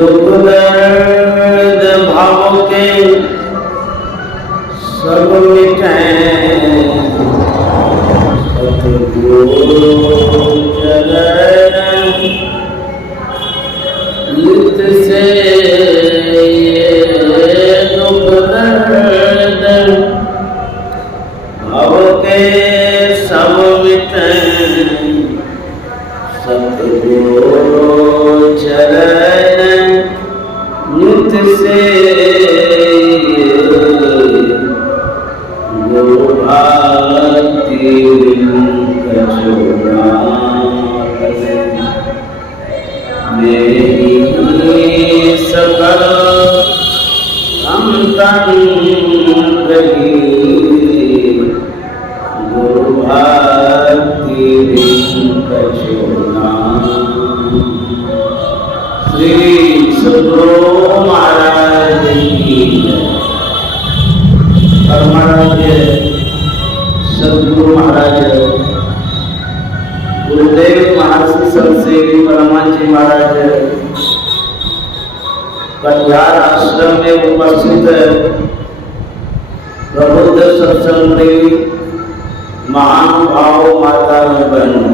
दुख दर्द भाव के सब मिटाए सतगुरु चरण नित से ये दुख दर्द भाव के सब मिटाए सतगुरु चरण नित से गुरु भक्ति कछुआ मेरी सकल अंतन रही गुरु भक्ति कछुआ। श्री सद्गुरु महाराज की परमाराध्य सद्गुरु महाराज गुरुदेव महर्षि संतसेवी परमाजी महाराज कटिहार आश्रम में उपस्थित प्रबुद्ध सत्संग प्रेमी महानुभाव माता बहनों,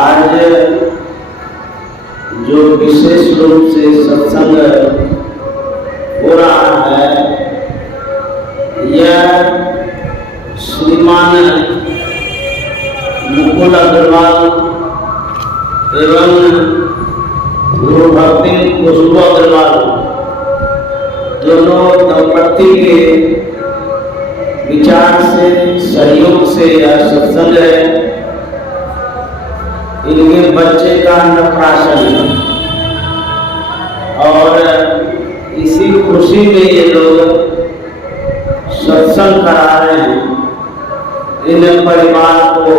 आज जो विशेष रूप से सत्संग हो रहा है यह श्रीमान मुकुल अग्रवाल एवं गुरु भक्ति खुशबू अग्रवाल दोनों दंपति के विचार से सहयोग से यह सत्संग है। इनके बच्चे का अन्नप्राशन है और इसी खुशी में ये लोग सत्संग करा रहे हैं। इन परिवार को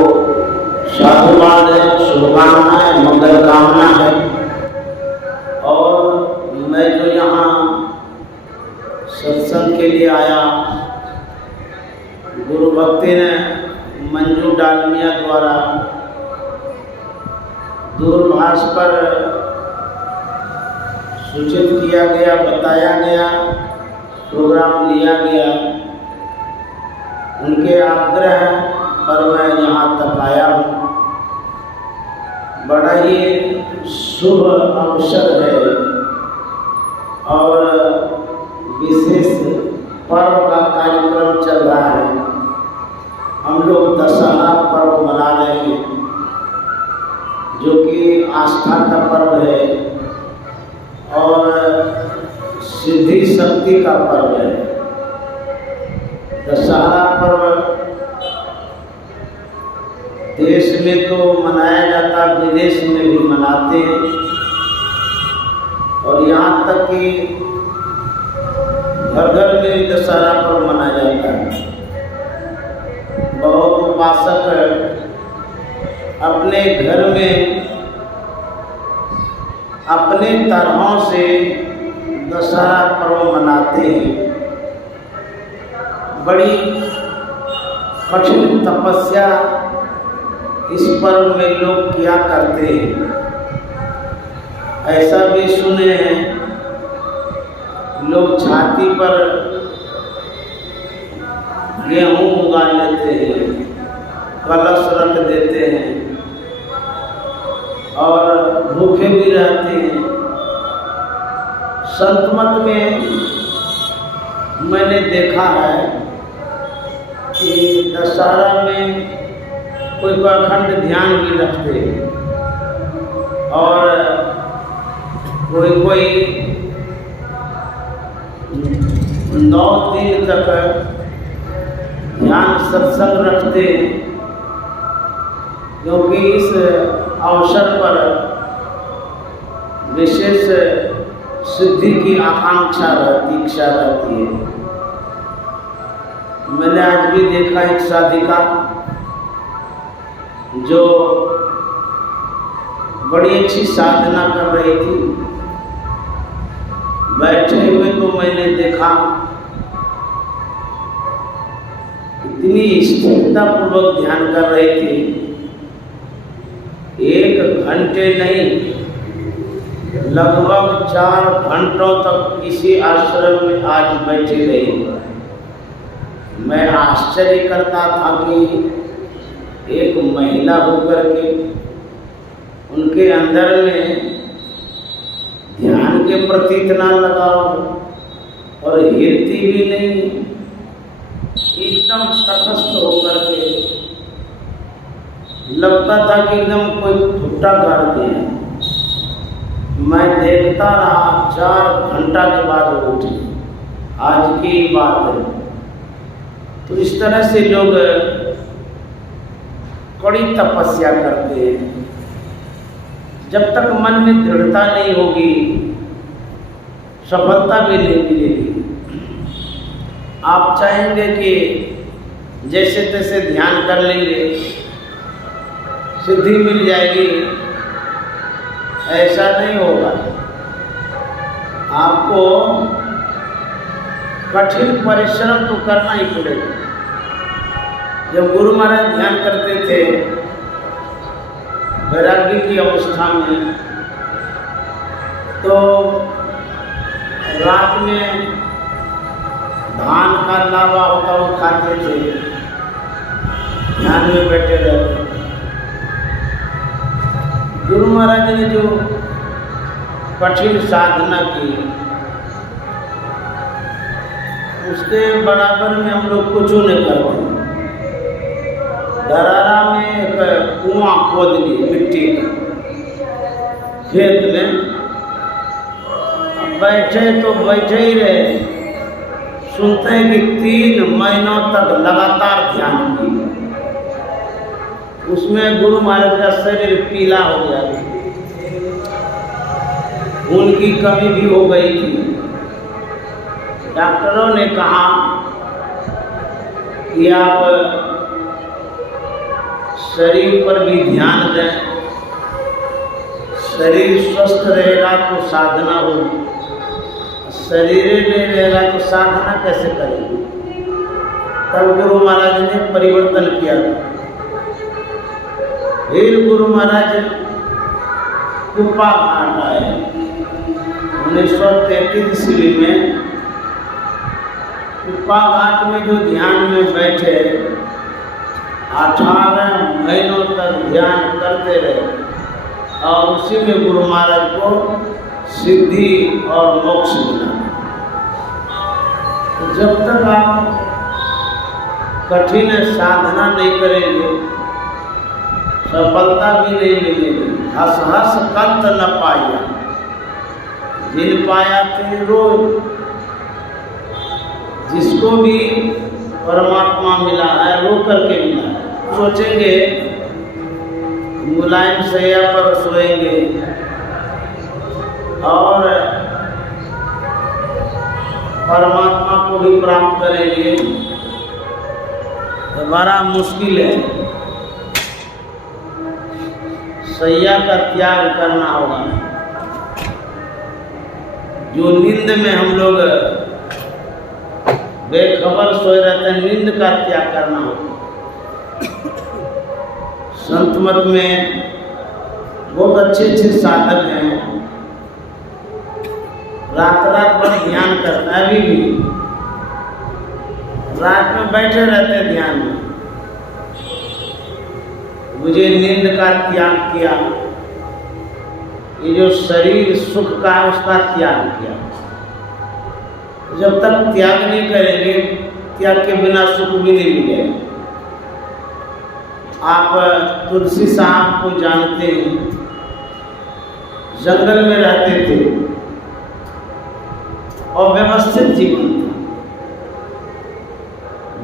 साधुवाद है, शुभकामनाएं, मंगल कामना है। और मैं जो यहाँ सत्संग के लिए आया, गुरु भक्ति ने मंजू डालमिया द्वारा दूरभाष पर सूचित किया गया, बताया गया, प्रोग्राम लिया गया। उनके आग्रह पर मैं यहाँ तक आया हूँ। बड़ा ही शुभ अवसर है और विशेष पर्व का कार्यक्रम चल रहा है। हम लोग दशहरा पर्व मना रहे हैं जो कि आस्था का पर्व है और सिद्धि शक्ति का पर्व है। दशहरा पर्व देश में तो मनाया जाता, विदेश में भी मनाते हैं और यहाँ तक कि घर घर में भी दशहरा पर्व मनाया जाता है। बहुत उपासक अपने घर में अपने तरहों से दशहरा पर्व मनाते हैं। बड़ी कठिन तपस्या इस पर्व में लोग किया करते हैं। ऐसा भी सुने हैं लोग छाती पर गेहूं उगा लेते हैं, कलश रख देते हैं और भूखे भी रहते हैं। संत मत में मैंने देखा है कि दशहरा में कोई अखंड ध्यान भी रखते हैं और कोई 9 दिन तक ध्यान सत्संग रखते हैं, क्योंकि इस अवसर पर विशेष सिद्धि की आकांक्षा रहती, इच्छा रहती है। मैंने आज भी देखा एक साधिका जो बड़ी अच्छी साधना कर रही थी, बैठे हुए तो मैंने देखा इतनी स्थिरता पूर्वक ध्यान कर रही थी। 1 घंटे नहीं, लगभग 4 घंटों तक इसी आश्रम में आज बैठे रहे। मैं आश्चर्य करता था कि एक महिला होकर के उनके अंदर में ध्यान के प्रति इतना लगाव और हिलती भी नहीं, एकदम तटस्थ होकर के लगता था कि एकदम कोई भुट्टा गाड़ दिया। मैं देखता रहा, 4 घंटा के बाद वो उठी। आज की बात है। तो इस तरह से लोग कड़ी तपस्या करते हैं। जब तक मन में दृढ़ता नहीं होगी, सफलता भी नहीं मिलेगी। आप चाहेंगे कि जैसे तैसे ध्यान कर लेंगे, सिद्धि मिल जाएगी, ऐसा नहीं होगा। आपको कठिन परिश्रम तो करना ही पड़ेगा। जब गुरु महाराज ध्यान करते थे वैराग्य की अवस्था में, तो रात में धान का लावा होता वो खाते थे, ध्यान में बैठे रहते। गुरु महाराज ने जो कठिन साधना की, उसके बराबर में हम लोग कुछ नहीं करते। दरारा में एक कुआं खोद लिए मिट्टी का, खेत में बैठे तो बैठे ही रहे। सुनते हैं कि 3 महीनों तक लगातार ध्यान किया। उसमें गुरु महाराज का शरीर पीला हो गया, खून की कमी भी हो गई थी। डॉक्टरों ने कहा कि आप शरीर पर भी ध्यान दें, शरीर स्वस्थ रहेगा तो साधना होगी, शरीर नहीं रहेगा तो साधना कैसे करेंगे। तब गुरु महाराज ने परिवर्तन किया। फिर गुरु महाराज कुप्पा घाट आए 1933 ईस्वी में। कुप्पा घाट में जो ध्यान में बैठे 18 महीनों तक ध्यान करते रहे और उसी में गुरु महाराज को सिद्धि और मोक्ष मिला। तो जब तक आप कठिन साधना नहीं करेंगे, सफलता भी नहीं मिलेगी। हस हस कंत न पाया, जिन पाया ते रोज। जिसको भी परमात्मा मिला है रो करके मिला है। सोचेंगे मुलायम सैया पर सोएंगे और परमात्मा को भी प्राप्त करेंगे, तो बड़ा मुश्किल है। सैया का त्याग करना होगा। जो नींद में हम लोग बेखबर सोए रहते हैं, नींद का त्याग करना होगा। संत मत में बहुत अच्छे साधक हैं, रात भर ध्यान करता है। अभी भी रात में बैठे रहते हैं ध्यान में। मुझे नींद का त्याग किया, ये जो शरीर सुख का है उसका त्याग किया। जब तक त्याग नहीं करेंगे, त्याग के बिना सुख भी नहीं मिलेगा। आप तुलसी साहब को जानते हैं, जंगल में रहते थे और व्यवस्थित जीवन था।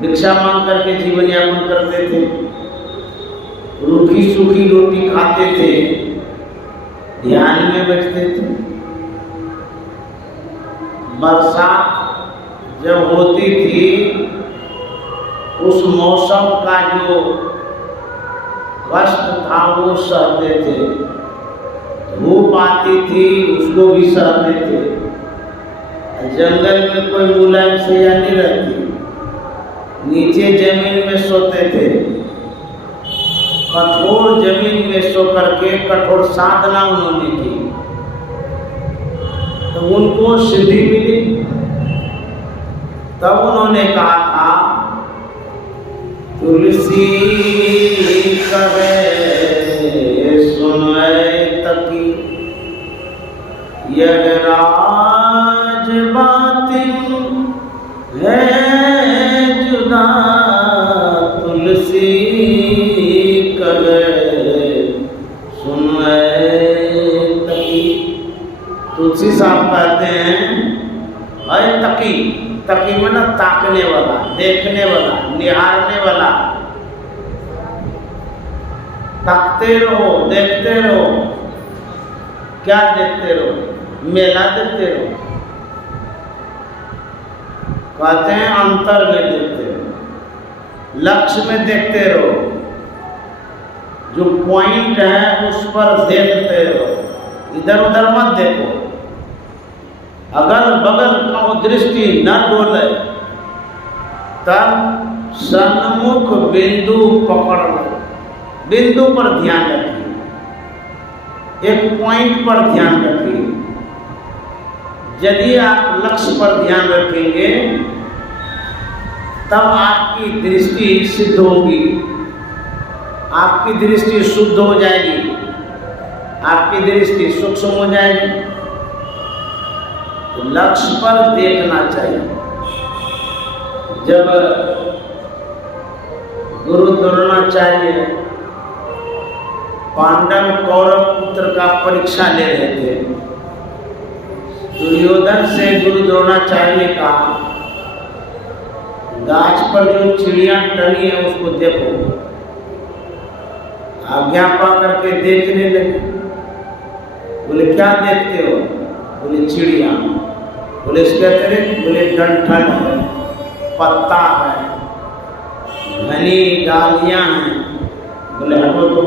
भिक्षा मांग करके जीवन यापन करते थे, रूखी सूखी रोटी खाते थे, ध्यान में बैठते थे। बरसात जब होती थी, उस मौसम का जो कष्ट था वो सहते थे। धूप आती थी उसको भी सहते थे। जंगल में कोई मुलायम सैया नहीं रहती, नीचे जमीन में सोते थे। कठोर जमीन में सो करके कठोर साधना उन्होंने की। तो उनको सिद्धि मिली। तब उन्होंने कहा था तुलसी कहे सुनय तकी, यह राज बातिन है जुदा, तुलसी कहे सुनय तकी। तुलसी साहब कहते हैं अय तकी, तकी माना ताकने वाला, देखने वाला, निहारने वाला। ताकते रहो, देखते रहो। क्या देखते रहो? मेला देखते रहो। कहते हैं अंतर में देखते रहो, लक्ष्य में देखते रहो, जो पॉइंट है उस पर देखते रहो, इधर उधर मत देखो। अगल बगल का दृष्टि न डोले, तब सन्मुख बिंदु पकड़ लो, बिंदु पर ध्यान रखिए, एक पॉइंट पर ध्यान रखिए। यदि आप लक्ष्य पर ध्यान रखेंगे तब आपकी दृष्टि सिद्ध होगी, आपकी दृष्टि शुद्ध हो जाएगी, आपकी दृष्टि सूक्ष्म हो जाएगी। तो लक्ष्य पर देखना चाहिए। जब गुरु द्रोणाचार्य पांडव कौरव पुत्र का परीक्षा ले रहे थे, दुर्योधन से गुरु द्रोणाचार्य ने कहा गाछ पर जो चिड़िया टंगी है उसको देखो। आज्ञा पा करके देखने लगे। बोले क्या देखते हो? बोले चिड़िया। बोले इसके अतिरिक्त? बोले डंठल है, पत्ता है, घनी डालियां हैं। बोले हटो तो।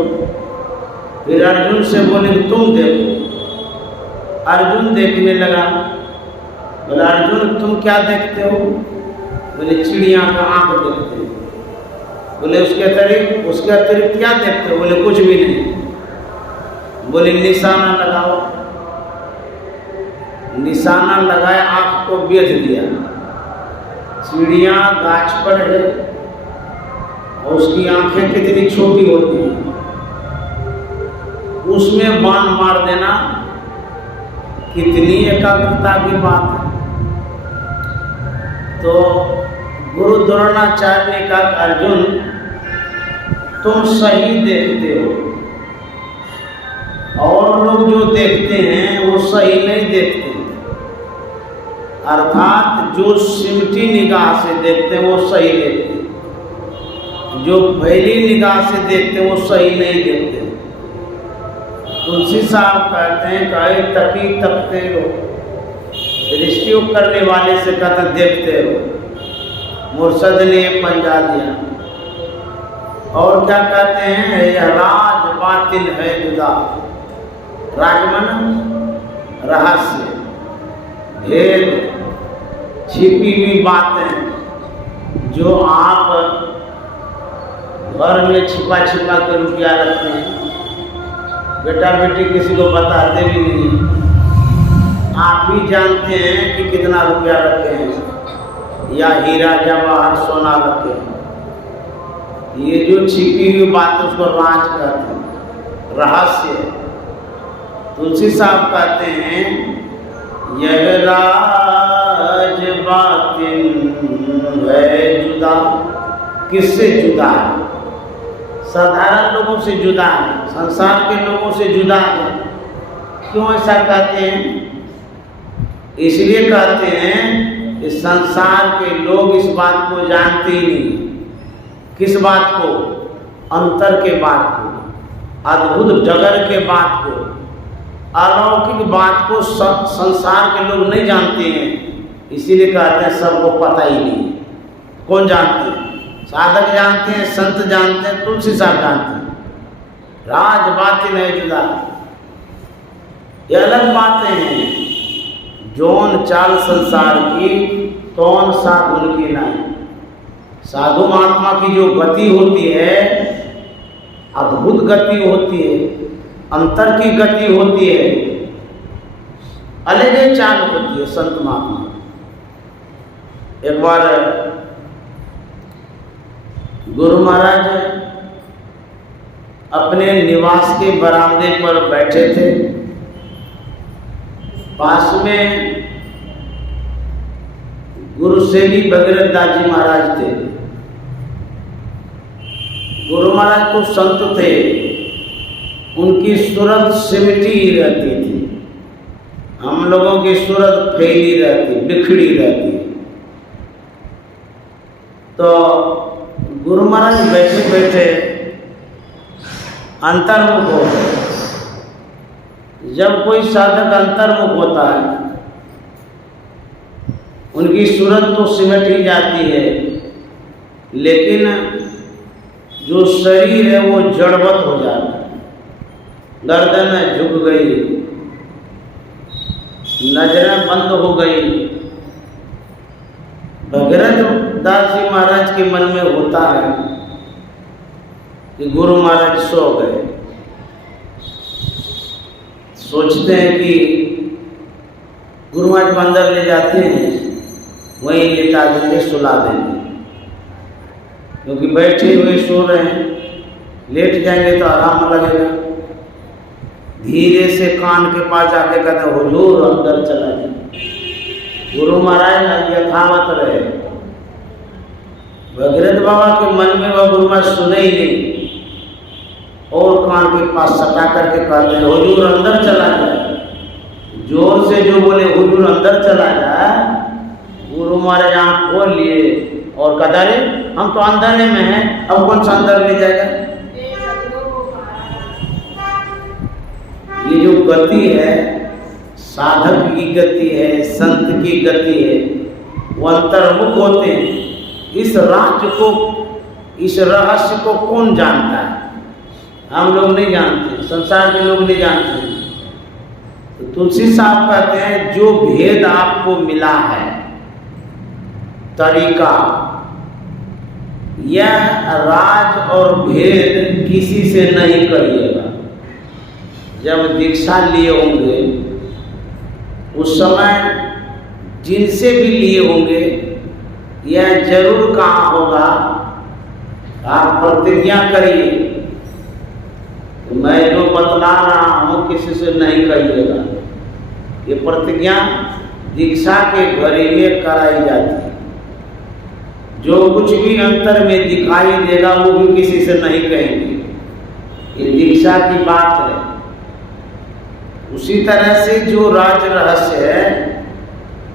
फिर अर्जुन से बोले तुम देखो। अर्जुन देखने लगा। बोले अर्जुन तुम क्या देखते हो? बोले चिड़िया का आंख देखते हो। बोले उसके अतिरिक्त क्या देखते हो? बोले कुछ भी नहीं। बोले निशाना लगाओ। निशाना लगाया, आंख को बेच दिया। चिड़िया गाछ पर है और उसकी आंखें कितनी छोटी होती हैं, उसमें बाण मार देना कितनी एकाग्रता की बात है। तो गुरु द्रोणाचार्य ने कहा अर्जुन तुम सही देखते हो, और लोग जो देखते हैं वो सही नहीं देखते। अर्थात जो सिमटी निगाह से देखते हैं वो सही देखते हैं, जो फैली निगाह से देखते हैं वो सही नहीं देखते। तुलसी साहब कहते हैं कहे तकी तकते रहो, दृष्टि करने वाले से कहते देखते रहो। मुर्शद ने पंजा दिया। और क्या कहते हैं? यह राज बातिन है जुदा। राजमन रहस्य, भेद, छिपी हुई बातें जो आप घर में छिपा छिपा कर रुपया रखते हैं, बेटा बेटी किसी को बताते भी नहीं, आप ही जानते हैं कि कितना रुपया रखे हैं या हीरा जवाहर सोना रखे हैं। ये जो छिपी हुई बात उसको राज कहते हैं, रहस्य। तुलसी साहब कहते हैं यह राज बातिन है जुदा। किससे जुदा है? साधारण लोगों से जुदा है, संसार के लोगों से जुदा है। क्यों ऐसा कहते हैं? इसलिए कहते हैं कि संसार के लोग इस बात को जानते ही नहीं। किस बात को? अंतर के बात को, अद्भुत जगत के बात को, अलौकिक बात को संसार के लोग नहीं जानते हैं। इसीलिए कहते हैं सबको पता ही नहीं। कौन जानते हैं? साधक जानते हैं, संत जानते हैं, तुलसी साहब जानते हैं। राज बातें नहीं जुदा, ये अलग बातें हैं। जौन चाल संसार की तौन साधु की नहीं। साधु महात्मा की जो गति होती है, अद्भुत गति होती है, अंतर की गति होती है। अलग ही चाल होती है संत महात्मा। एक बार गुरु महाराज अपने निवास के बरामदे पर बैठे थे। पास में गुरु सेवी भगीरथ दास जी महाराज थे। गुरु महाराज को संत थे, उनकी सूरत सिमटी रहती थी, हम लोगों की सूरत फैली रहती, बिखड़ी रहती। तो गुरु महाराज बैठे बैठे अंतर्मुख हो गए। जब कोई साधक अंतर्मुख होता है, उनकी सूरत तो सिमट ही जाती है, लेकिन जो शरीर है वो जड़वत हो जाता है। गर्दन झुक गई, नजरें बंद हो गई। भगीरथ दास जी महाराज के मन में होता है कि गुरु महाराज सो गए। सोचते हैं कि गुरु महाराज को अंदर ले जाते हैं, वहीं लिटा देंगे, सुला देंगे, क्योंकि बैठे हुए सो रहे हैं, लेट जाएंगे तो आराम लगेगा। धीरे से कान के पास जाके कहते हुजूर अंदर चला जाए। गुरु महाराज यथावत रहे। भगीरथ बाबा के मन में वह गुरु महाराज सुने ही नहीं, और कान के पास सटा करके कहते हैं हुजूर अंदर चला जाए। जोर से जो बोले हुजूर अंदर चला जाए, गुरु महाराज आँख खोल लिए और कहता रे हम तो अंदर में हैं, अब कौन सा अंदर ले जाएगा। ये जो गति है, साधक की गति है, संत की गति है, वो अंतर्मुख होते हैं। इस राज्य को, इस रहस्य को कौन जानता है? हम लोग नहीं जानते, संसार के लोग नहीं जानते। तो तुलसी साहब कहते हैं जो भेद आपको मिला है, तरीका, यह राज और भेद किसी से नहीं करिएगा। जब दीक्षा लिए होंगे उस समय जिनसे भी लिए होंगे, यह जरूर कहा होगा, आप प्रतिज्ञा करिए तो मैं जो बतला रहा हूँ किसी से नहीं करिएगा। ये प्रतिज्ञा दीक्षा के घड़ी में कराई जाती है। जो कुछ भी अंतर में दिखाई देगा वो भी किसी से नहीं कहेंगे। ये दीक्षा की बात है। उसी तरह से जो राज रहस्य है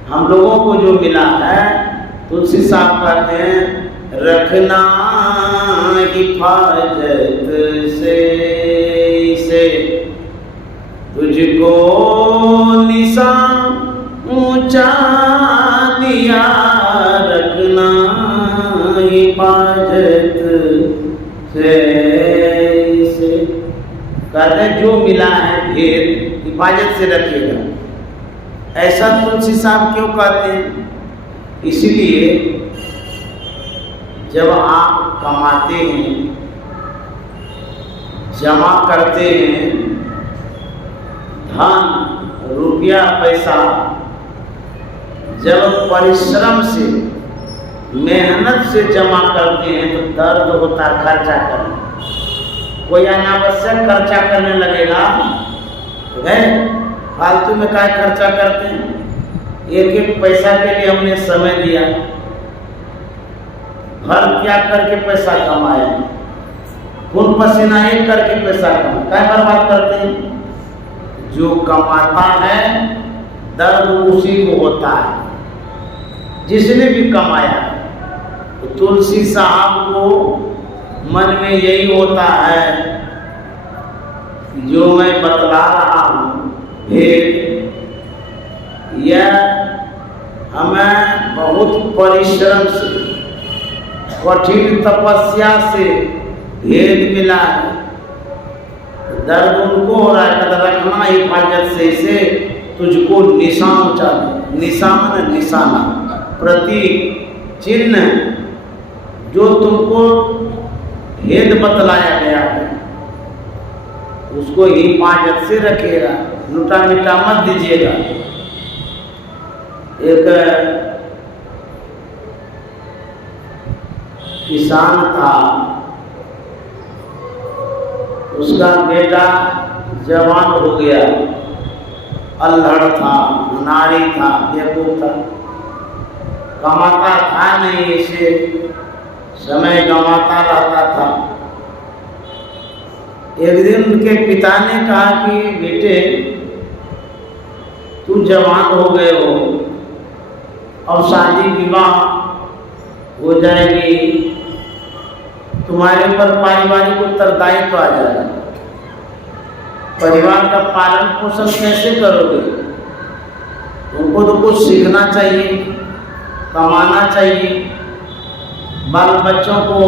हम लोगों को जो मिला है, तुलसी साहब कहते हैं रखना हिफाजत से तुझको निशान ऊंचा दिया, रखना हिफाजत से। कहते जो मिला है भेद हिफाजत से रखिएगा। ऐसा तुलसी साहब क्यों कहते हैं? इसलिए जब आप कमाते हैं, जमा करते हैं, धन रुपया पैसा, जब परिश्रम से मेहनत से जमा करते हैं तो दर्द होता है खर्चा करने। कोई अनावश्यक खर्चा करने लगेगा तो है फालतू में क्या खर्चा करते हैं। एक एक पैसा के लिए हमने समय दिया, घर त्याग करके पैसा कमाया, खून पसीना एक करके पैसा कमाया, क्या बर्बाद करते हैं। जो कमाता है दर्द उसी को होता है जिसने भी कमाया। तो तुलसी साहब को मन में यही होता है जो मैं बतला रहा हूँ भेद, यह हमें बहुत परिश्रम से, कठिन तपस्या से भेद मिला है। दर्द उनको हो रहा है, रखना हिफाजत से इसे तुझको निशान चाहिए। निशान निशाना, प्रतीक, चिन्ह जो तुमको भेद बतलाया गया है उसको हिफाजत से रखिएगा, लुटा मिटा मत दीजिएगा। एक किसान था, उसका बेटा जवान हो गया, अल्हड़ था, नारी था, बेवकूफ था, कमाता था नहीं, इसे समय गंवाता रहता था। एक दिन उनके पिता ने कहा कि बेटे, तू जवान हो गए हो, अब शादी विवाह हो जाएगी, तुम्हारे ऊपर पारिवारिक उत्तरदायित्व आ जाएगा, परिवार का पालन पोषण कैसे करोगे? तुमको तो कुछ सीखना चाहिए, कमाना चाहिए, बाल बच्चों को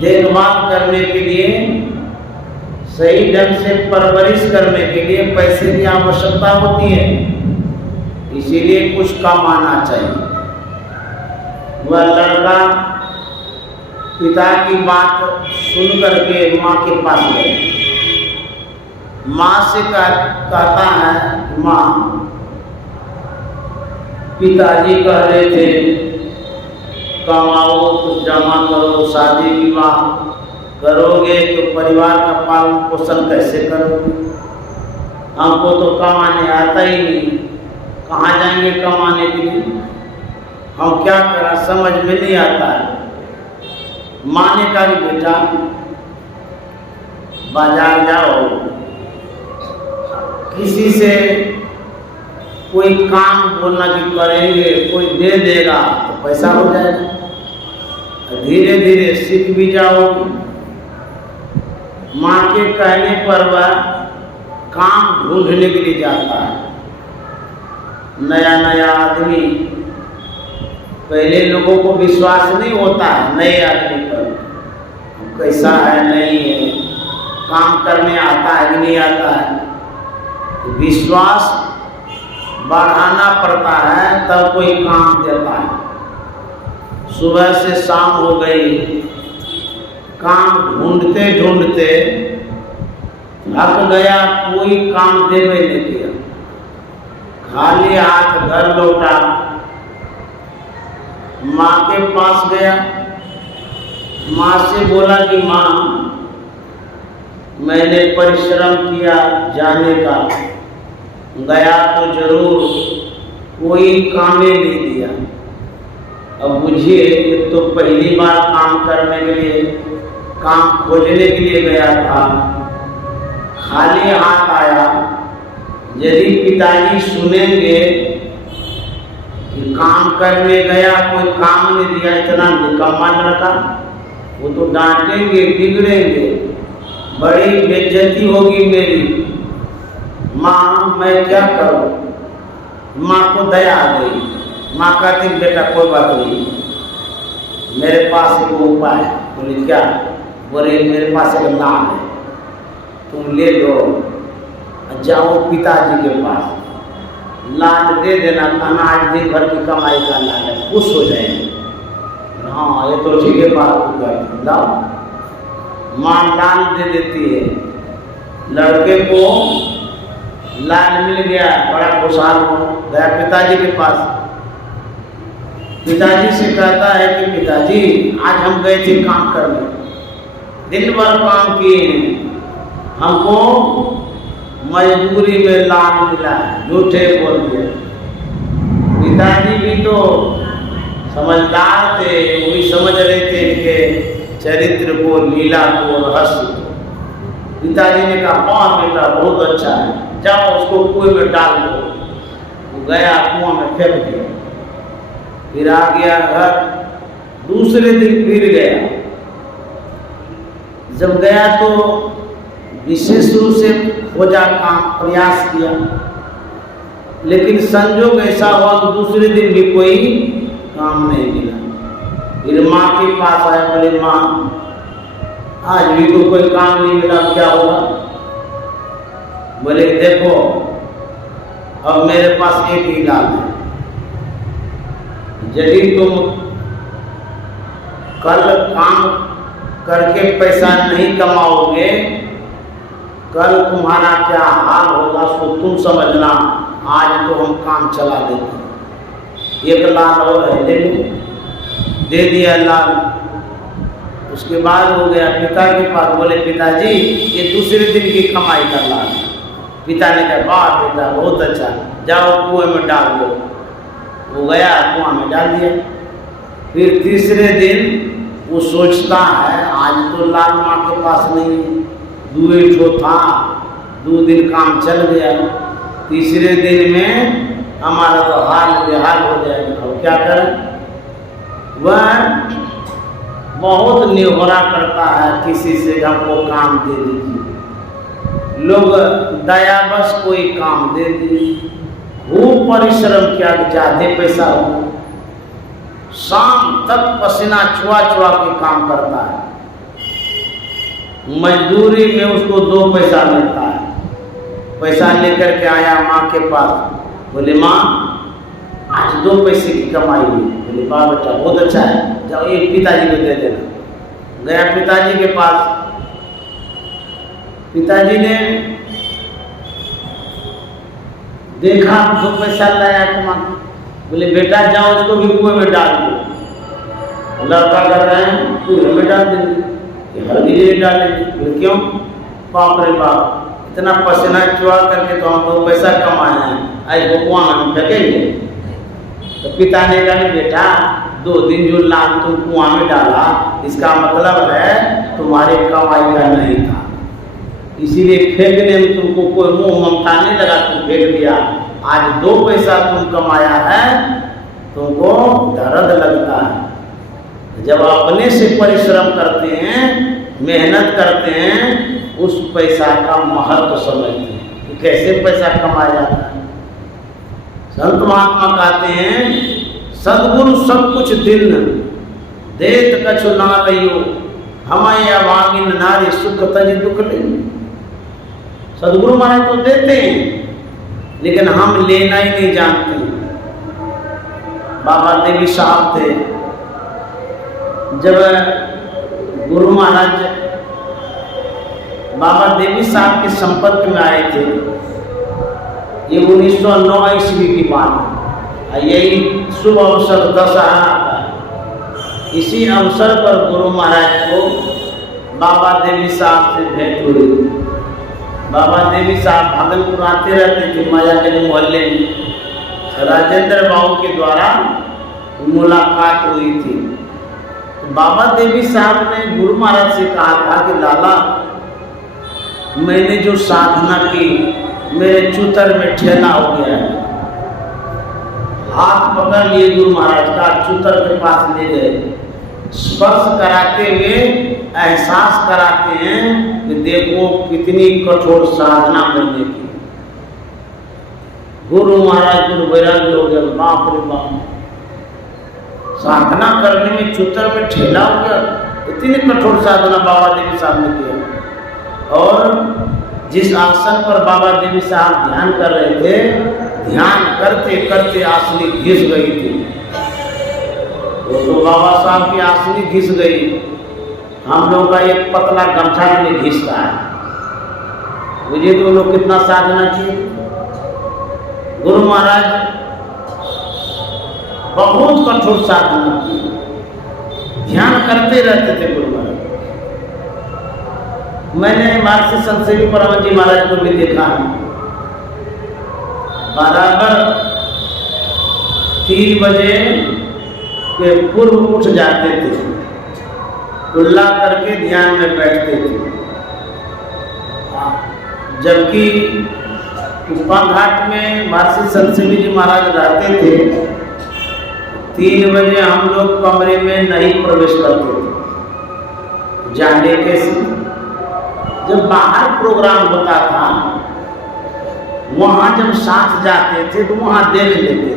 देखभाल करने के लिए, सही ढंग से परवरिश करने के लिए पैसे की आवश्यकता होती है, इसीलिए कुछ कमाना चाहिए। वह लड़का पिता की बात सुन करके माँ के पास गया। माँ से कहता है, माँ, पिताजी कह रहे थे कमाओ, कुछ जमा करो, शादी विवाह करोगे तो परिवार का पालन पोषण कैसे करोगे? हमको तो कमाने आता ही नहीं, कहाँ जाएंगे कमाने के लिए? हम क्या करें, समझ में नहीं आता है। माँ ने कहा कि बेटा, बाजार जाओ, किसी से कोई काम बोलना कि करेंगे, कोई दे देगा तो पैसा हो जाएगा, धीरे धीरे सीख भी जाओगे। माँ के कहने पर वह काम ढूंढने के लिए जाता है। नया नया आदमी, पहले लोगों को विश्वास नहीं होता है नए आदमी पर, कैसा है नहीं है, काम करने आता है कि नहीं आता है, तो विश्वास बढ़ाना पड़ता है तब कोई काम देता है। सुबह से शाम हो गई, काम ढूंढते ढूंढते थक गया, कोई काम देवे नहीं किया, खाली हाथ घर लौटा। माँ के पास गया, माँ से बोला कि माँ, मैंने परिश्रम किया जाने का, गया तो जरूर, कोई काम ही नहीं दिया। अब बुझिए, तो पहली बार काम करने के लिए, काम खोजने के लिए गया था, खाली हाथ आया। यदि पिताजी सुनेंगे कि काम करने गया, कोई काम नहीं दिया, इतना निकम्मा लड़का, वो तो डांटेंगे, बिगड़ेंगे, बड़ी बेइज्जती होगी मेरी। माँ, मैं क्या करूं? माँ को दया आ गई। माँ कहती, बेटा कोई बात नहीं, मेरे पास एक उपाय है। बोले क्या? बोले मेरे पास एक नाम है, तुम ले लो, जाओ पिताजी के पास, लाल दे देना, खाना आज दिन भर की कमाई का लाल है, खुश हो जाएंगे। हाँ, ये तो ठीक है बात, लाओ। माँ लाल दे देती है, लड़के को लाल मिल गया, बड़ा खुशहाल हो गया पिताजी के पास। पिताजी से कहता है कि पिताजी, आज हम गए थे काम करने, दिन भर काम किए, हमको मजदूरी में लाभ मिला, झूठे बोल दिए। पिताजी भी तो समझदार थे, वो भी समझ रहे थे इनके चरित्र को, लीला को, रहस्य को। पिताजी ने कहा, हाँ बेटा बहुत अच्छा है, जाओ उसको कुएं में डाल दो। वो गया, कुआं में फेंक दिया, फिर आ गया घर। दूसरे दिन फिर गया, जब गया तो विशेष रूप से खोजा, काम प्रयास किया, लेकिन संजोग ऐसा हुआ कि दूसरे दिन भी कोई काम नहीं मिला। फिर माँ के पास आया, बोले माँ, आज भी तो कोई काम नहीं मिला, क्या होगा? बोले देखो, अब मेरे पास एक ही इलाज है, यदि तुम कल काम करके पैसा नहीं कमाओगे, कल तुम्हारा क्या हाल होगा सो तुम समझना, आज तो हम काम चला देंगे, 1 लाख और है, ले लो। दे दिया लाल। उसके बाद हो गया पिता के पास, बोले पिताजी ये दूसरे दिन की कमाई का लाल। पिता ने कहा वाह बेटा बहुत अच्छा, जाओ कुएं में डाल दो। वो गया कुआं में डाल दिया। फिर तीसरे दिन वो सोचता है आज तो लाल माँ के पास नहीं है, 2 ठो था, 2 दिन काम चल गया, तीसरे दिन में हमारा तो हाल बेहाल हो जाएगा, और क्या करें। वह बहुत निहोरा करता है किसी से हमको काम दे दीजिए। लोग दयावश कोई काम दे दीजिए, खूब परिश्रम किया, ज़्यादा पैसा हो, शाम तक पसीना छुआ छुआ के काम करता है, मजदूरी में उसको 2 पैसा मिलता है। पैसा लेकर के आया माँ के पास, बोले माँ आज 2 पैसे की कमाई हुई। बोले वाह बेटा बहुत अच्छा है, जाओ एक पिताजी को दे देना। गया पिताजी के पास, पिताजी ने देखा 2 पैसा लाया कमा, बोले बेटा जाओ उसको भी कुएं में डाल दो। लड़का कर रहे हैं कुएं में डाल देंगे, हर गिरे डालेंगे। बोले क्यों? बाप रे बाप, इतना पसीना चुआ करके तो हम 2 पैसा कमाए हैं, आज वो कुआं में फेंकेंगे। तो पिता ने कहा बेटा 2 दिन जो लाल तुम कुआं में डाला, इसका मतलब है तुम्हारे कमाई का नहीं था, इसीलिए फेंकने में तुमको कोई मुंह ममता नहीं लगा, तुम फेंक दिया। आज 2 पैसा तुम कमाया है, तुमको दर्द लगता है। जब अपने से परिश्रम करते हैं, मेहनत करते हैं, उस पैसा का महत्व समझते हैं कि कैसे पैसा कमाया जाता है। संत महात्मा कहते हैं सदगुरु सब कुछ दिन देत कछु ना लियो, हमारे अभागिन नारी सुख तज दुख ले। सदगुरु महाराज तो देते हैं, लेकिन हम लेना ही नहीं जानते। बाबा देवी साहब थे, जब गुरु महाराज बाबा देवी साहब के संपर्क में आए थे, ये 1909 ईस्वी की बात है, यही शुभ अवसर दशहरा का। इसी अवसर पर गुरु महाराज को बाबा देवी साहब से भेंट हुई। बाबा देवी साहब भागलपुर आते रहते थे, माया के मोहल्ले में। राजेंद्र बाबू के द्वारा मुलाकात हुई थी। बाबा देवी साहब ने गुरु महाराज से कहा था कि लाला मैंने जो साधना की, मेरे चूतर में ठेला हो गया है। हाथ पकड़ लिए गुरु महाराज का, चूतर के पास ले गए, स्पर्श कराते हुए एहसास कराते हैं कि देखो कितनी कठोर साधना मैंने की। गुरु महाराज गुरु वैराग्य हो गया, बाप रे बाप, साधना करने में चूतर में ठेला हो गया। इतनी कठोर साधना बाबा देवी साहब ने किया। और जिस आसन पर बाबा देवी साहब ध्यान कर रहे थे, ध्यान करते करते आसनी घिस गई थी। तो बाबा साहब की आसनी घिस गई, हम लोग का एक पतला गमछा भी नहीं घिसता है। मुझे तो लोग कितना साधना किए। गुरु महाराज बहुत कठोर साधना की, ध्यान करते रहते थे गुरु महाराज। मैंने मार्क्सिस्ट संतसेवी परम जी महाराज को भी देखा, बराबर 3 बजे के पूर्व उठ जाते थे, कुल्ला करके ध्यान में बैठते थे। जबकि कुप्पा घाट में मार्क्सिस्ट संतसेवी जी महाराज रहते थे, 3 बजे हम लोग कमरे में नहीं प्रवेश करते थे। जाने कैसे? जब बाहर प्रोग्राम होता था, वहां जब साथ जाते थे तो वहां देख लेते थे।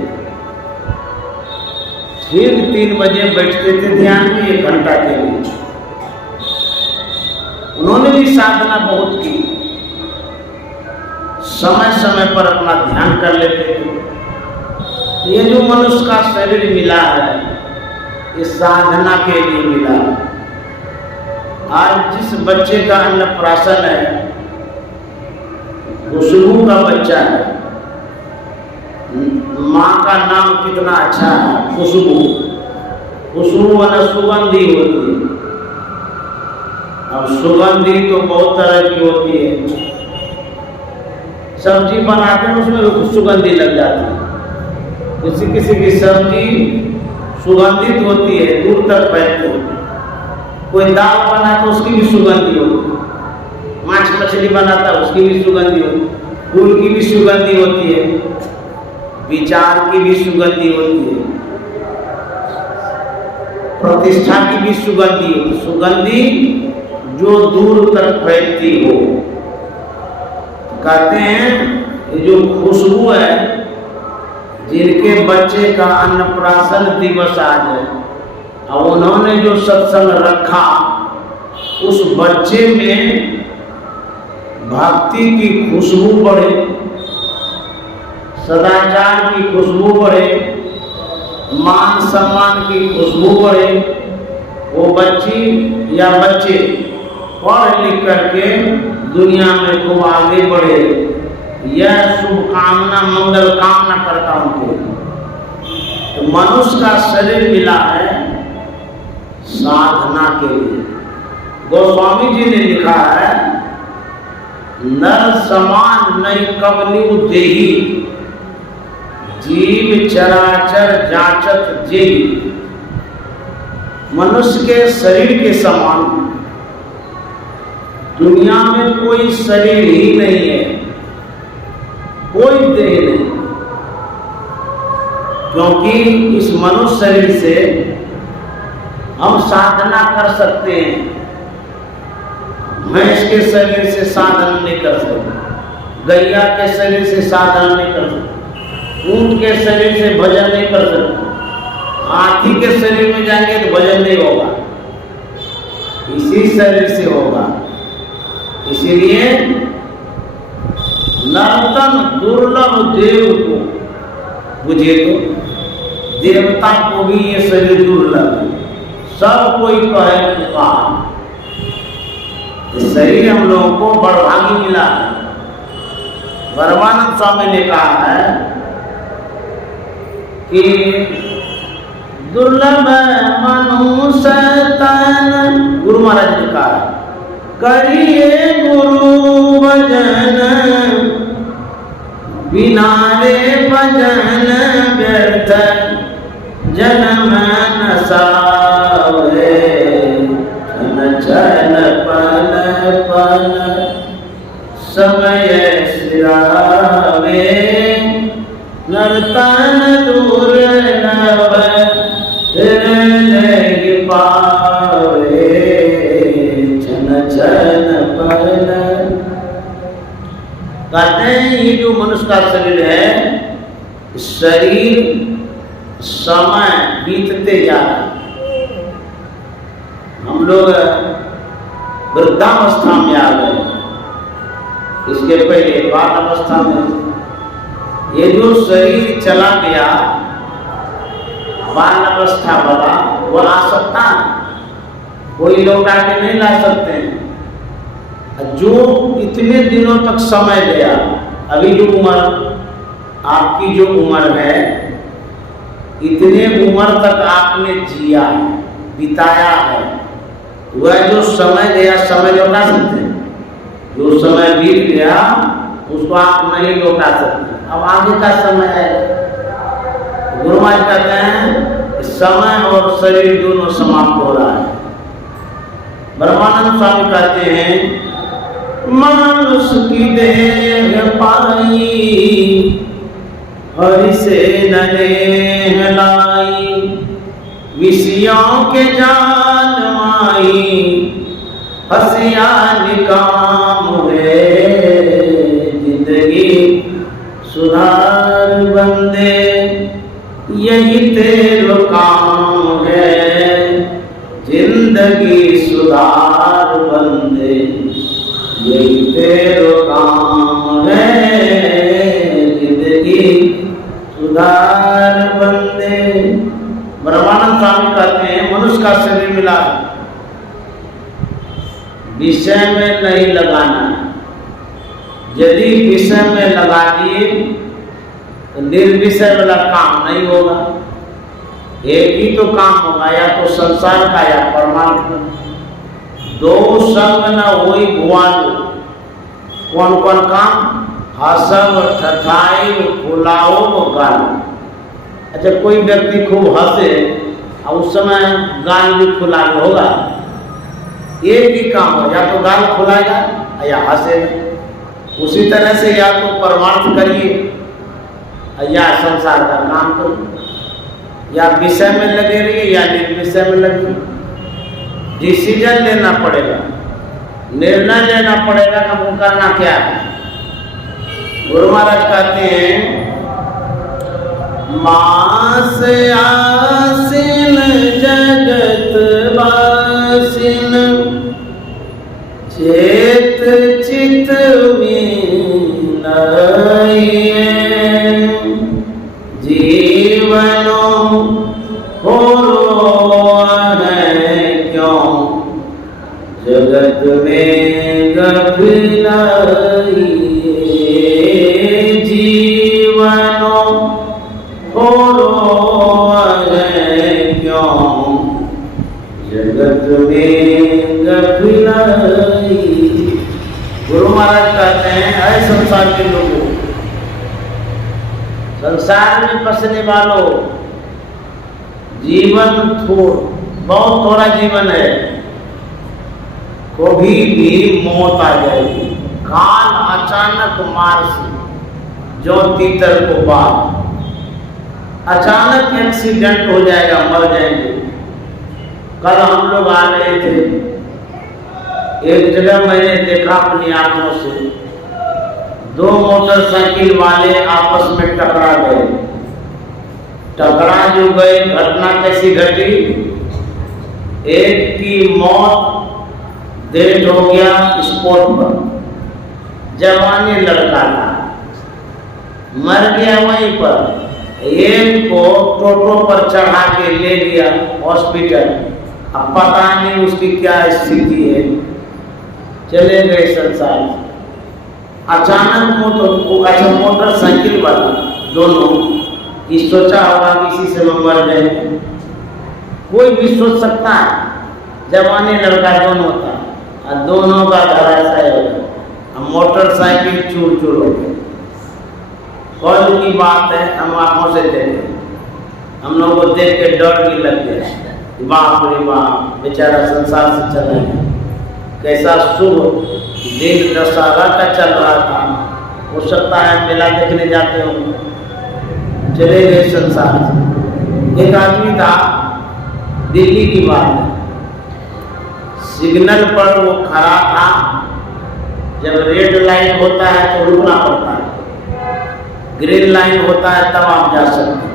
ठीक 3 बजे बैठते थे ध्यान में 1 घंटा के लिए। उन्होंने भी साधना बहुत की, समय समय पर अपना ध्यान कर लेते थे। ये जो मनुष्य का शरीर मिला है, ये साधना के लिए मिला। आज जिस बच्चे का अन्नप्राशन है, वो शुरू का बच्चा है, माँ का नाम कितना अच्छा है, खुशबू। खुशबू वाला सुगंधी होती है। अब सुगंधी तो बहुत तरह की होती है। सब्जी बनाते हैं उसमें सुगंधी लग जाती है। किसी किसी की सब्जी सुगंधित होती है, दूर तक फैलती है। कोई दाल बनाए तो उसकी भी सुगंधी होती है। मांस मछली बनाता है उसकी भी सुगंधी होती है। फूल की भी सुगंधी होती है। विचार की भी सुगंधी होती है। प्रतिष्ठा की भी सुगंधी होती है। सुगंधी जो दूर तक फैलती हो। कहते हैं ये जो खुशबू है, जिनके बच्चे का अन्नप्राशन दिवस आज है, और उन्होंने जो सत्संग रखा, उस बच्चे में भक्ति की खुशबू बढ़े, सदाचार की खुशबू बढ़े, मान सम्मान की खुशबू बढ़े। वो बच्ची या बच्चे पढ़ लिख करके दुनिया में खूब आगे बढ़े, यह शुभकामना मंगल कामना करता हूँ। तो मनुष्य का शरीर मिला है साधना के लिए। गोस्वामी जी ने लिखा है, नर समान नहीं कबलियु देही, जीव चराचर जाचत जेही। मनुष्य के शरीर के समान दुनिया में कोई शरीर ही नहीं है, कोई देह नहीं। क्योंकि इस मनुष्य शरीर से हम साधना कर सकते हैं। भैंस के शरीर से साधन नहीं कर सकते, गैया के शरीर से साधन नहीं कर सकते, ऊंट के शरीर से भजन नहीं कर सकते, हाथी के शरीर में जाएंगे तो भजन नहीं होगा, इसी शरीर से होगा। इसीलिए नर्तन दुर्लभ देव को बुझे तो देवता को भी ये शरीर दुर्लभ है। सब कोई कहे पुकार, शरीर हम लोगों को बड़भागी मिला है। परमानंद स्वामी ने कहा है कि दुर्लभ मनुष्य तन, गुरु महाराज ने कहा है, करिए गुरु भजन बिना रे भजन व्यर्थ जन्म न सावे, छन छन पल पल समय सिरावे, नर्तन दुर्लभ हृदय पावे, छन छन पल। कहते हैं ये जो मनुष्य का शरीर है, शरीर समय बीतते जा रहा है। हम लोग वृद्धावस्था में आ गए, इसके पहले बाल अवस्था में। ये जो शरीर चला गया बाल अवस्था वाला, वो आ सकता है, कोई लौटा के नहीं ला सकते हैं। जो इतने दिनों तक समय गया, अभी जो उम्र आपकी जो उम्र है, इतने उम्र तक आपने जिया बिताया है, वह जो समय गया समय लौटा सकते हैं? जो समय बीत गया उसको आप नहीं लौटा सकते। अब आगे का समय है। गुरु महाराज कहते हैं समय और शरीर दोनों समाप्त हो रहा है। ब्रह्मानंद स्वामी कहते हैं, मानुष की देह पाई हरि से ननेह लाई, विषयों के जाल माई हसिया निकाम हुए, जिंदगी सुधार बंदे यही तेरो काम है, जिंदगी सुधार बंदे यही तेरो काम है, जिंदगी सुधार बंदे। ब्रह्मानंद स्वामी कहते हैं मनुष्य का शरीर मिला, विषय में नहीं लगाना। यदि विषय में लगा दिए तो निर्विषय वाला काम नहीं होगा। एक ही तो काम होगा, या तो संसार का या परमात्मा। दो संग न होई भुआल। कौन कौन काम? हसब ठठाई फुलाओ गाल। अच्छा, कोई व्यक्ति खूब हंसे और उस समय गाल भी फुला होगा, एक ही काम हो, या तो गाल फुलाएगा या हंसेगा। उसी तरह से या तो परमार्थ करिए या संसार का काम करिए, या विषय में लगे रहिए या निर्विषय में लगे। डिसीजन लेना पड़ेगा, निर्णय लेना पड़ेगा कि हमको करना क्या है। गुरु महाराज कहते हैं, मास आसिन जगत वासिन चेत चित विनय जीवनो हो है क्यों जगत में गफिलाई जीवनो हो है क्यों जगत में गफिलाई। गुरु महाराज कहते हैं, ऐ संसार के लोगों, संसार में बसने वालों, जीवन बहुत थोड़ा जीवन है। कभी भी मौत आ जाएगी, काल अचानक मार से जो तीतर को बात, अचानक एक्सीडेंट हो जाएगा, मर जाएंगे। कल हम लोग आ रहे थे, एक जगह मैंने देखा अपनी आंखों से, दो मोटरसाइकिल वाले आपस में टकरा गए। टकरा जो गए, घटना कैसी घटी? एक की मौत डेथ हो गया स्पॉट पर, जवानी लड़का था, मर गया वहीं पर। एक को टोटो पर चढ़ा के ले गया हॉस्पिटल, अब पता नहीं उसकी क्या स्थिति है, चले गए संसार से। अचानक अच्छा मोटरसाइकिल वाला दोनों की सोचा होगा किसी से मर जाए, कोई भी सोच सकता है। जवानी लड़का दोनों था और दोनों का धराशायी हो गया, मोटरसाइकिल चूर चूर हो गई। कल की बात है, हम आंखों से देखे, हम लोगों को देख के डर भी लग गया। बाप रे बाप, बेचारा संसार से चला गया। कैसा शुभ दिन दशहरा का चल रहा था, हो सकता है मेला देखने जाते होंगे, चले गए संसार से। एक आदमी था, दिल्ली की बात है, सिग्नल पर वो खड़ा था। जब रेड लाइन होता है तो रुकना पड़ता है, ग्रीन लाइन होता है तब आप जा सकते हैं।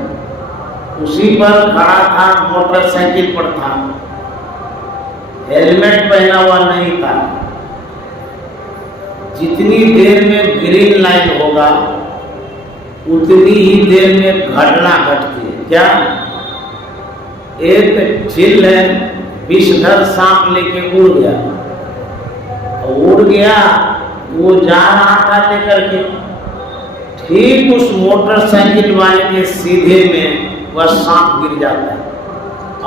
उसी पर खड़ा था, मोटरसाइकिल पर था, हेलमेट पहना हुआ नहीं था। जितनी देर में ग्रीन लाइन होगा उतनी ही देर में घटना घटती है। क्या? एक चिल है, विषधर सांप लेके उड़ गया, उड़ गया, वो जा रहा था लेकर के, ठीक उस मोटरसाइकिल वाले के सीधे में वह सांप गिर जाता है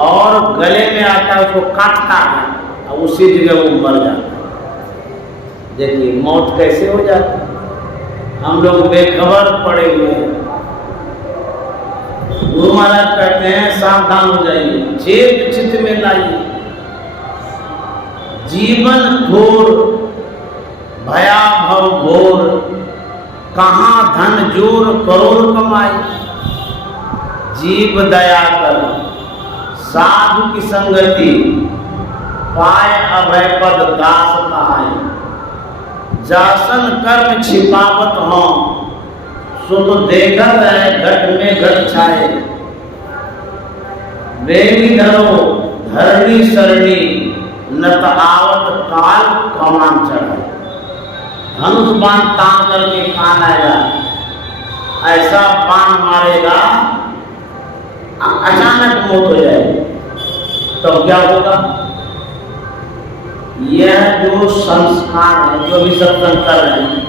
और गले में आता है, उसको काटता है और उसी जगह वो मर जाता है। देखिए मौत कैसे हो जाती है, हम लोग बेखबर पड़े हुए हैं। गुरु महाराज कहते हैं, सावधान हो जाइए, चेत चित्त में लाइए। जीवन घोर भयाभव घोर, कहाँ धन जोर करोड़ कमाई। जीव दया कर साधु की संगति, पाए अभय पद दास कहाई। जासन कर्म छिपावत हो, सो तो देखत है घट में घट छाए। बेनी धरो धरणी सरणी, नत आवत काल कमान चढ़ाए। धनुष बाण तान करके कान आएगा, ऐसा बाण मारेगा अचानक मौत हो जाएगी, तो क्या होगा? यह जो संस्कार है, जो भी सत्संग कर रहे हैं,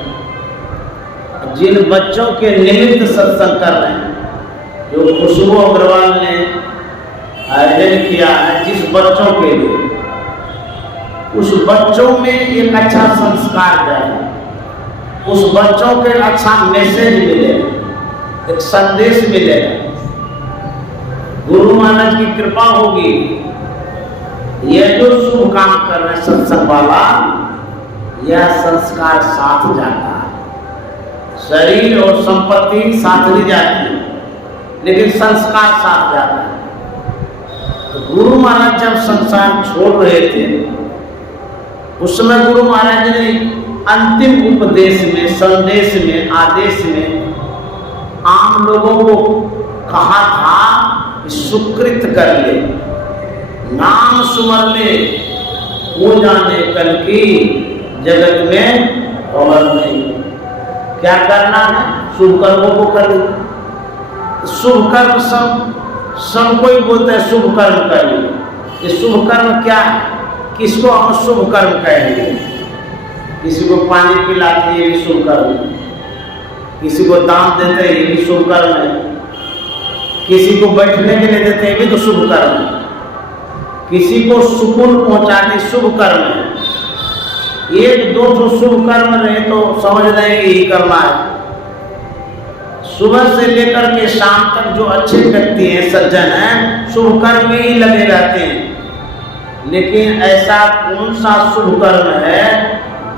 जिन बच्चों के निमित्त सत्संग कर रहे हैं, जो खुशबू अग्रवाल ने आयोजन किया है, जिस बच्चों के लिए, उस बच्चों में एक अच्छा संस्कार जाए, उस बच्चों के अच्छा मैसेज मिले, एक संदेश मिलेगा, गुरु महाराज की कृपा होगी। यह जो शुभ काम कर रहे हैं सत्संग वाला, यह संस्कार साथ जाता है। शरीर और संपत्ति साथ नहीं जाती, लेकिन संस्कार साथ जाता है। तो गुरु महाराज जब संसार छोड़ रहे थे, उस समय गुरु महाराज ने अंतिम उपदेश में, संदेश में, आदेश में आम लोगों को कहा था, सुकृत कर ले, नाम सुमर ले, वो जाने कल की जगत में और नहीं। क्या करना है? शुभ कर्मों को करिए। शुभ कर्म सब कोई बोलता है शुभ कर्म करिए। ये शुभ कर्म क्या है? किसको हम शुभ कर्म कहेंगे? किसी को पानी पिलाते ये भी शुभ कर्म है, किसी को दान देते ये भी शुभ कर्म है, किसी को बैठने के लिए देते ये भी तो शुभ कर्म है, किसी को सुकून पहुंचाते शुभ कर्म है। एक दो तो शुभ कर्म रहे तो समझ लेंगे यही करना है। सुबह से लेकर के शाम तक जो अच्छे व्यक्ति हैं, सज्जन हैं, शुभ कर्म में ही लगे रहते हैं। लेकिन ऐसा कौन सा शुभ कर्म है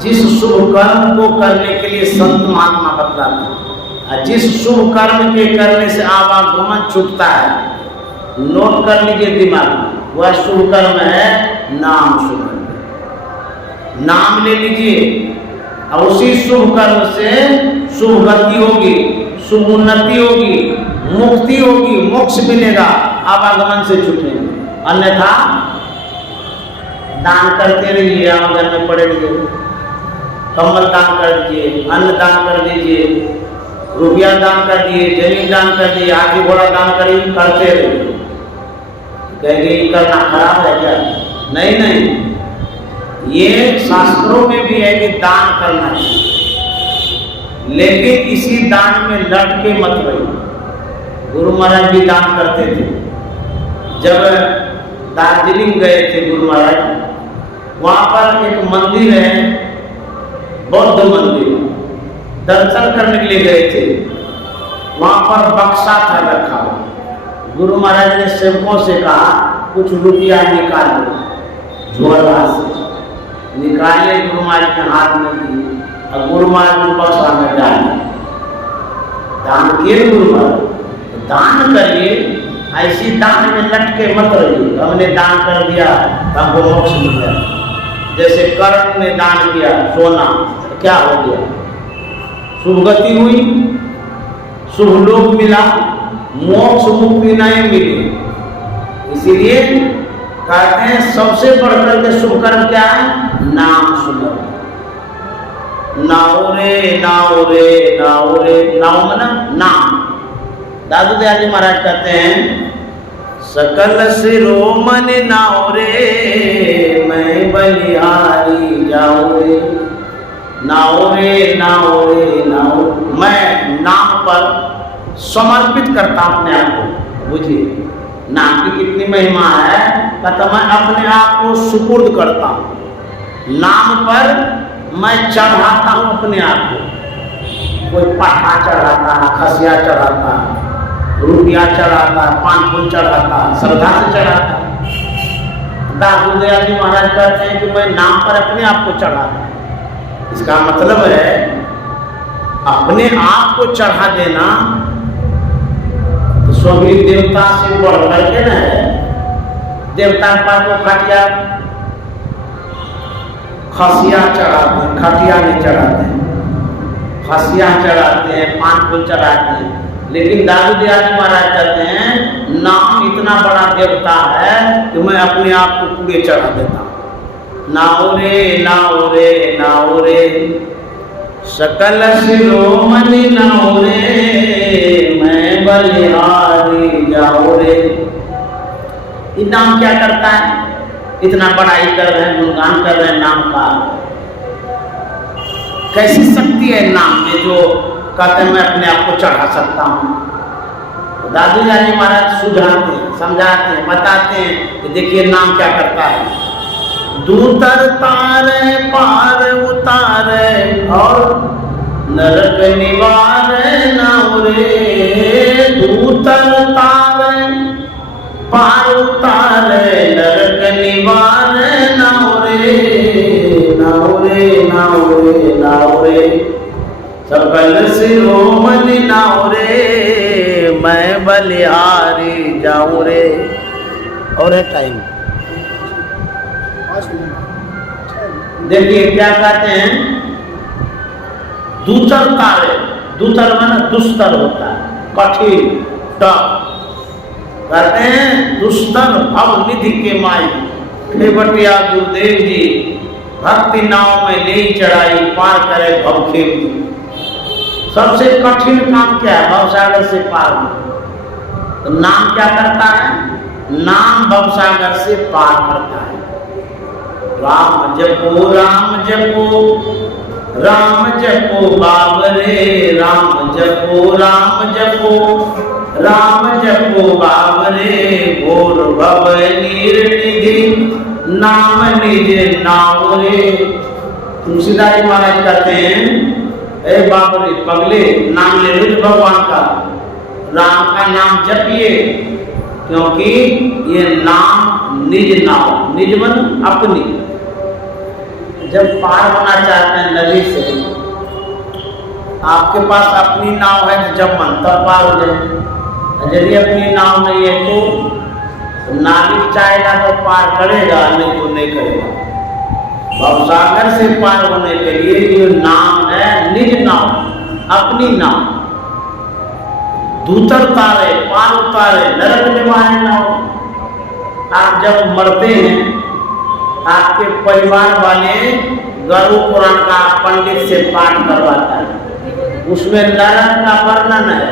जिस शुभ कर्म को करने के लिए संत महात्मा बतलाते हैं, जिस शुभ कर्म के करने से आवागमन छूटता है? नोट कर लीजिए दिमाग में, वह शुभ कर्म है नाम सुमरन। नाम ले लीजिए और उसी शुभ कर्म से शुभ गति होगी, शुभ उन्नति होगी, मुक्ति होगी, मोक्ष मिलेगा, आवागमन से छूटेंगे। अन्यथा दान करते रहिए, आवागमन में पड़े रहिए, कम्बल दान कर दीजिए, अन्न दान कर दीजिए, रुपया दान कर दिए, जमीन दान कर दिए, हाथी घोड़ा दान करिए, करते रहिए। कहेंगे ये करना खराब है क्या? नहीं नहीं, ये शास्त्रों में भी है कि दान करना चाहिए, लेकिन इसी दान में लट के मत रहिए। गुरु महाराज भी दान करते थे। जब दार्जिलिंग गए थे गुरु महाराज, वहाँ पर एक मंदिर है, बौद्ध मंदिर, दर्शन करने के लिए गए थे। वहाँ पर बक्सा था रखा हुआ। गुरु महाराज ने सेवकों से कहा कुछ रुपया निकालो, झोला से निकाले, गुरु महाराज के हाथ में दिए और गुरु महाराज ने बक्सा में डाले। दान किए गुरु महाराज, दान करिए, ऐसी दान में लटके मत रहिए। हमने दान कर दिया हमको मोक्ष मिल गया। जैसे कर्ण ने दान किया सोना, तो क्या हो गया? शुभ गति हुई, शुभ लोक मिला, मोक्ष मुक्ति नहीं मिली। इसीलिए कहते हैं सबसे बढ़कर के शुभ कर्म क्या है? नाम सुमरन। नाओ रे नाओ रे नाओ रे, नाओ मना नाम। दादू दयाल जी महाराज कहते हैं सकल शिरोमण नाओ रे, मैं बलिहारी जाओ रे, नाओ रे नाओ रे नाओ। मैं नाम पर समर्पित करता अपने आप को। बुझिए नाम की कितनी महिमा है। कहता मैं अपने आप को सुपुर्द करता हूँ, नाम पर मैं चढ़ाता हूँ अपने आप को। कोई पाठा चढ़ाता है, खसिया चढ़ाता है, रुपया चढ़ाता है, पान फूल चढ़ाता है, श्रद्धा से चढ़ाता है। दादू दयाल जी महाराज कहते हैं कि मैं नाम पर अपने आप को चढ़ाता हूँ। इसका मतलब है अपने आप को चढ़ा देना तो स्वामी देवता से बढ़ करके न है। देवता के पास को खटिया खसिया चढ़ाते हैं, खटिया नहीं चढ़ाते हैं, खसिया चढ़ाते हैं, पान फूल चढ़ाते हैं। लेकिन दादू दयाल जी महाराज कहते हैं नाम इतना बड़ा देवता है कि मैं अपने आप को पूरे चढ़ा देता हूँ। नाओ रे नाओ रे नाओ रे, सकल शिरोमण नाओ रे, मैं बलिहारी जाओ रे। ये नाम क्या करता है? इतना बड़ाई कर रहे हैं, गुणगान कर रहे हैं नाम का। कैसी शक्ति है नाम में जो कहते हैं मैं अपने आप को चढ़ा सकता हूँ। तो दादू जानी महाराज सुझाते हैं, समझाते हैं, बताते हैं कि देखिए नाम क्या करता है। दूतर तारे पार उतारे और नरक निवारे नाउरे। दूतर तारे पार उतारे नरक निवारे नाउरे। नाउरे नाउरे नाउरे सकल शिरोमणि नाउरे। मैं बलिहारी जाऊं रे। और है टाइम, देखिए क्या कहते हैं। दूतर तारे, दूतर माने दुस्तर होता है, कठिन, टफ। कहते हैं दुस्तर भव निधि के माई। खेवटिया गुरुदेव जी भक्ति नाव में ले चढ़ाई, पार करे भवखेव जी। सबसे कठिन काम क्या है? भवसागर से पार होना। तो नाम क्या करता है? नाम भवसागर से पार करता है। राम जपो राम जपो राम जपो बाबरे। राम जपो राम जपो राम जपो बाबरे। घोर भव निर्निधि नाम निज नावरे। तुलसीदास महाराज कहते हैं ए बाबरे पगले, नाम ले लो भगवान का, राम का नाम जपिए, क्योंकि ये नाम निज नाव, निज मन अपनी। जब पार होना चाहते हैं नदी से, आपके पास अपनी नाव है तो जब मन तब पार हो जाए। यदि अपनी नाव नहीं है तो नाविक चाहेगा तो पार करेगा, नहीं तो नहीं करेगा। भवसागर से पार होने के लिए ये नाम है निज नाव, अपनी नाव। दूतर तारे पार उतारे नरक निवारे नाव। आप जब मरते हैं, आपके परिवार वाले गरुड़ पुराण का पंडित से पाठ करवाता है, उसमें नरक का वर्णन है।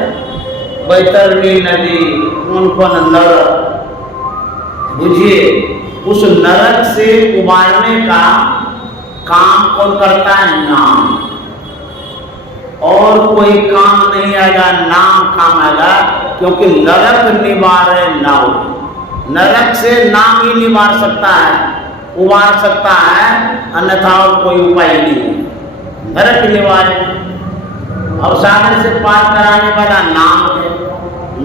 बैतरणी नदी उनको नरक, बुझिए उस नरक से उबारने का काम कौन करता है? नाम। और कोई काम नहीं आएगा, नाम काम आएगा, क्योंकि नरक निवारे नाव। नरक से नाम ही निवार सकता है, उबार सकता है, अन्यथा और कोई उपाय नहीं है। नरक निवारे और सागर से पार कराने वाला नाम है,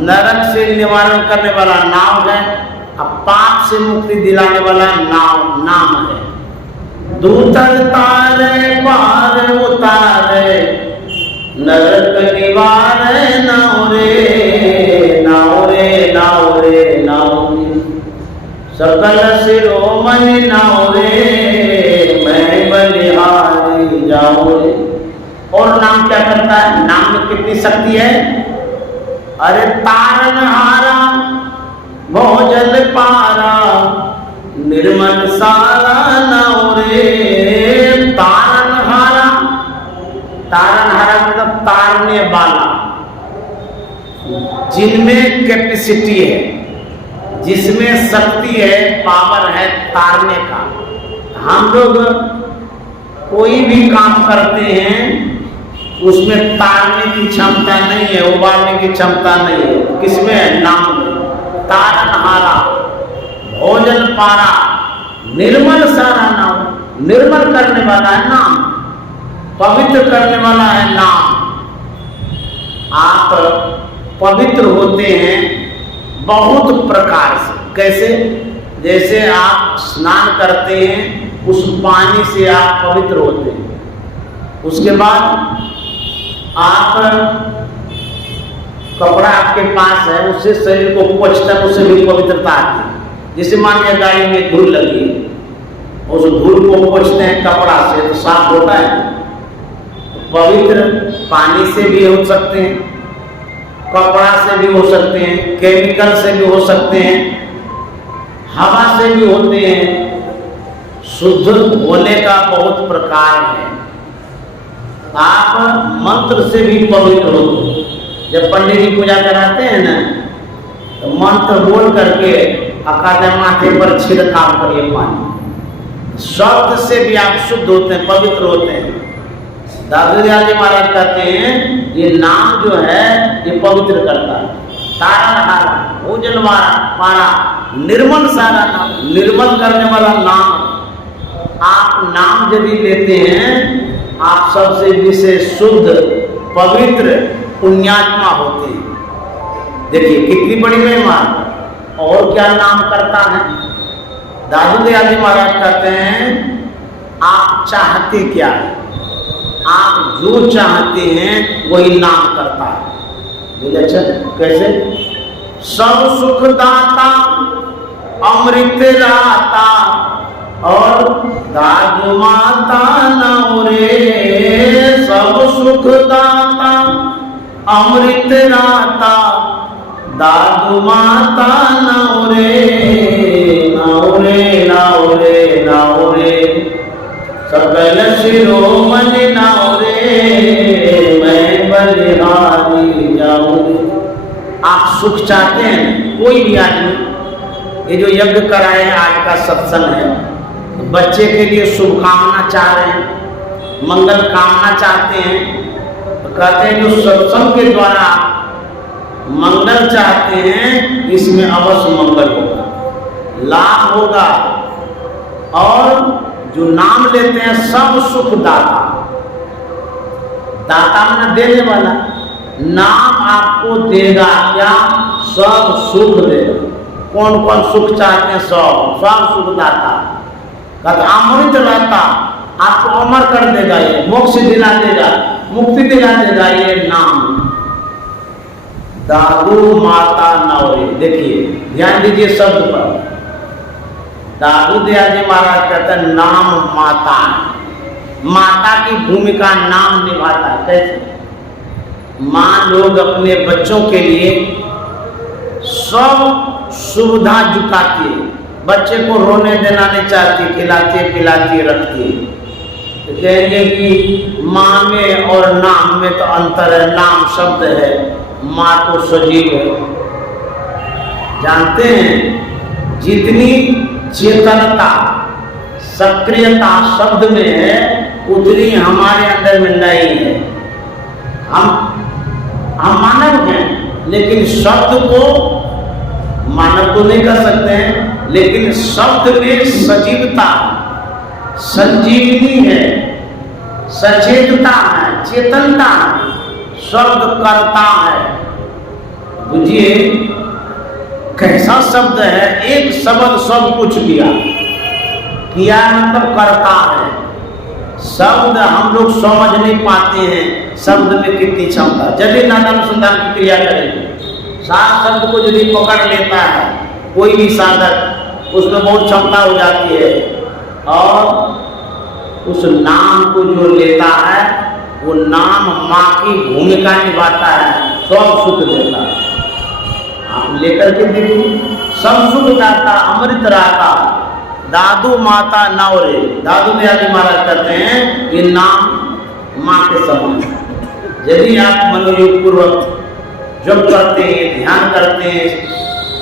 नरक से निवारण करने वाला नाम है, अब पाप से मुक्ति दिलाने वाला नाम है। दूतर तारे पार उतारे नरक निवारे नाउरे। नाउरे नाउरे नाउरे सकल शिरोमणि नाउरे। मैं बलिहारी जाऊं रे। और नाम क्या करता है? नाम में कितनी शक्ति है? अरे तारनहारा भोजन पारा निर्मल सारा नाउरे। तारनहारा, तारनहारा मतलब तारने वाला, जिनमें कैपेसिटी है, जिसमें शक्ति है, पावर है तारने का। हम लोग कोई भी काम करते हैं उसमें तारने की क्षमता नहीं है, उबारने की क्षमता नहीं है। किसमें है? नाम में। तारनहारा भोजन पारा निर्मल सारा नाम। निर्मल करने वाला है नाम, पवित्र करने वाला है नाम। आप पवित्र होते हैं बहुत प्रकार से। कैसे? जैसे आप स्नान करते हैं, उस पानी से आप पवित्र होते हैं। उसके बाद आप कपड़ा आपके पास है, उससे शरीर को पोंछते हैं, उससे भी पवित्रता आती है। जैसे मान लिया गाड़ी में धूल लगी है, उस धूल को पोंछते हैं कपड़ा से तो साफ होता है। पवित्र पानी से भी हो सकते हैं, कपड़ा से भी हो सकते हैं, केमिकल से भी हो सकते हैं, हवा से भी होते हैं। शुद्ध होने का बहुत प्रकार है। आप मंत्र से भी पवित्र होते हैं। जब पंडित जी पूजा कराते हैं ना, तो मंत्र बोल करके अकादे माथे पर छिड़काव करिए पानी। शब्द से भी आप शुद्ध होते हैं, पवित्र होते हैं। दादू दयाल जी महाराज कहते हैं ये नाम जो है ये पवित्र करता है। तारा भोजन वाला पारा निर्मल सारा नाम, निर्मल करने वाला नाम। आप नाम यदि लेते हैं आप सबसे विशेष शुद्ध पवित्र पुण्यात्मा होते हैं। देखिए कितनी बड़ी महिमा। और क्या नाम करता है? दादू दयाल जी महाराज कहते हैं आप चाहते क्या है, आप जो चाहते हैं वही नाम करता है। बोले अच्छा कैसे? सब सुखदाता अमृत राता और दादू माता नौरे। सब सुखदाता अमृत राता दादू माता नौरे। नौरे नौरे नौरे सकल शिरोमणि नौरे, मैं बलिहारी जाऊं। आप सुख चाहते हैं? कोई भी आदमी, ये जो यज्ञ कराए आज का सत्संग है, बच्चे के लिए शुभकामना चाह रहे हैं, मंगल कामना चाहते हैं, तो कहते हैं जो सत्संग के द्वारा मंगल चाहते हैं इसमें अवश्य मंगल होगा, लाभ होगा। और जो नाम लेते हैं सब सुख दाता, दाता माने देने वाला, नाम आपको देगा क्या? सब सुख देगा। कौन कौन सुख चाहते हैं? सब सुख दाता। अमृत रहता, आपको अमर कर देगा, ये मोक्ष दिला देगा, मुक्ति दिला देगा ये नाम। दादू माता नौरे, देखिए ध्यान दीजिए शब्द पर। दादू दयाल जी महाराज कहते हैं नाम माता है। माता की भूमिका नाम निभाता है। कैसे? माँ लोग अपने बच्चों के लिए सब सुविधा जुटाती है, बच्चे को रोने देना नहीं चाहती, खिलाती पिलाती रखती। तो कहेंगे कि माँ में और नाम में तो अंतर है, नाम शब्द है, माँ तो सजीव है। जानते हैं जितनी चेतनता सक्रियता शब्द में है उतनी हमारे अंदर में नहीं है। हम मानव हैं लेकिन शब्द को मानव तो नहीं कर सकते हैं, लेकिन शब्द में सजीवता संजीवनी है, सचेतता है, चेतनता है, शब्द करता है। बुझिए कैसा शब्द है, एक शब्द सब कुछ किया मतलब करता है। शब्द हम लोग समझ नहीं पाते हैं, शब्द में कितनी क्षमता। यदि नादानुसंधान की क्रिया करेंगे, सात शब्द को यदि पकड़ लेता है कोई भी साधक, उसमें बहुत क्षमता हो जाती है। और उस नाम को जो लेता है वो नाम माँ की भूमिका निभाता है, सब सुख देता है। आप लेकर के देखिए, सब सुख दाता अमृत राता दादू माता नौरे। दादू दयाल जी महाराज कहते हैं ये नाम माँ के समान। यदि आप मनोयोग पूर्वक जप करते हैं, ध्यान करते हैं,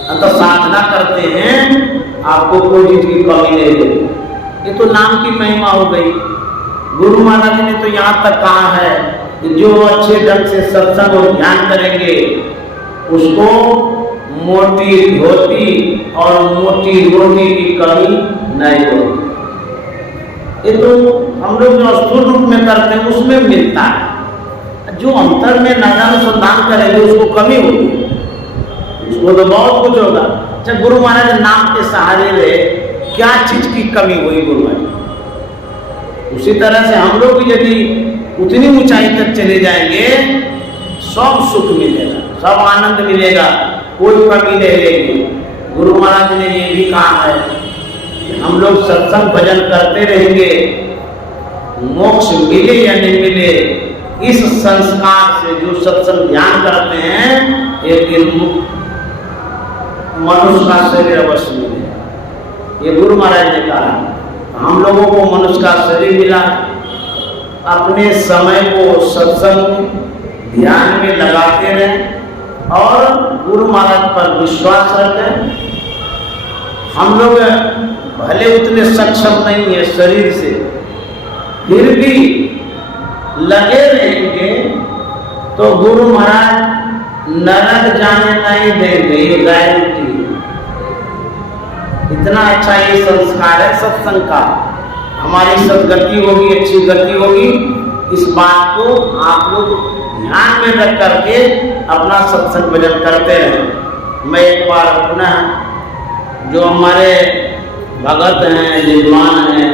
अतः साधना करते हैं, आपको कोई चीज की कमी नहीं होगी। ये तो नाम की महिमा हो गई। गुरु महाराज ने तो यहाँ तक कहा है कि जो अच्छे ढंग से सत्संग और ध्यान करेंगे उसको मोटी धोती और मोटी रोटी की कमी नहीं होगी। ये तो हम लोग जो स्थूल रूप में करते हैं उसमें मिलता है, जो अंतर में नादानुसंधान करेंगे उसको कमी होगी, उसको तो बहुत कुछ होगा। अच्छा गुरु महाराज नाम के सहारे रहे, क्या चीज की कमी हुई गुरु महाराज? उसी तरह से हम लोग भी यदि उतनी ऊंचाई तक चले जाएंगे सब सुख मिलेगा, सब आनंद मिलेगा, कोई कमी नहीं रहेगी। गुरु महाराज ने ये भी कहा है कि हम लोग सत्संग भजन करते रहेंगे, मोक्ष मिले या नहीं मिले, इस संस्कार से जो सत्संग ध्यान करते हैं एक दिन मनुष्य का शरीर अवश्य मिलेगा। ये गुरु महाराज ने कहा। हम लोगों को मनुष्य का शरीर मिला, अपने समय को सत्संग ध्यान में लगाते रहें और गुरु महाराज पर विश्वास रखें। हम लोग भले उतने सक्षम नहीं है शरीर से, फिर भी लगे रहेंगे तो गुरु महाराज नरक जाने नहीं देंगे, ये गारंटी। इतना अच्छा ये संस्कार है सत्संग का। हमारी सदगति होगी, अच्छी गति होगी। इस बात को आप लोग ध्यान में रख करके अपना सत्संग भजन करते हैं। मैं एक बार पुनः जो हमारे भगत हैं, यजमान हैं,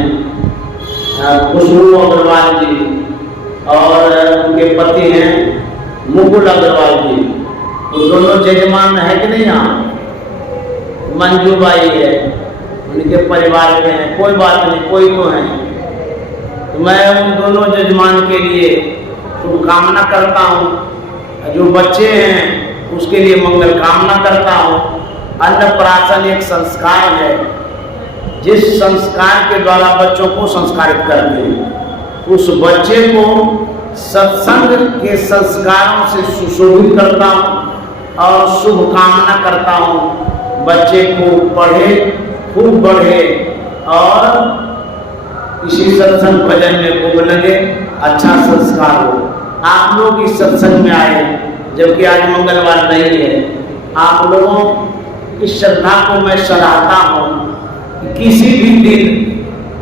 खुशबू अग्रवाल जी और उनके पति हैं मुकुल अग्रवाल जी, वो दोनों यजमान है कि नहीं? यहाँ मंजूबाई है, उनके परिवार के हैं, कोई बात नहीं, कोई तो है। तो मैं उन दोनों यजमान के लिए शुभकामना करता हूँ। जो बच्चे हैं उसके लिए मंगल कामना करता हूँ। अन्नप्राशन एक संस्कार है, जिस संस्कार के द्वारा बच्चों को संस्कारित करते हैं, उस बच्चे को सत्संग के संस्कारों से सुशोभित करता हूँ और शुभकामना करता हूँ। बच्चे को पढ़े, खूब बढ़े और इसी सत्संग भजन में खूब लगे, अच्छा संस्कार हो। आप लोग इस सत्संग में आए जबकि आज मंगलवार नहीं है। आप लोगों की श्रद्धा को मैं सराहता हूँ। किसी भी दिन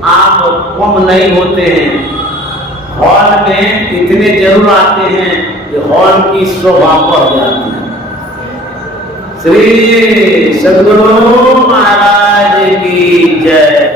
आप कम नहीं होते हैं, हॉल में इतने जरूर आते हैं कि हॉल की शोभा बढ़ जाती है। श्री सद्गुरु महाराज की जय।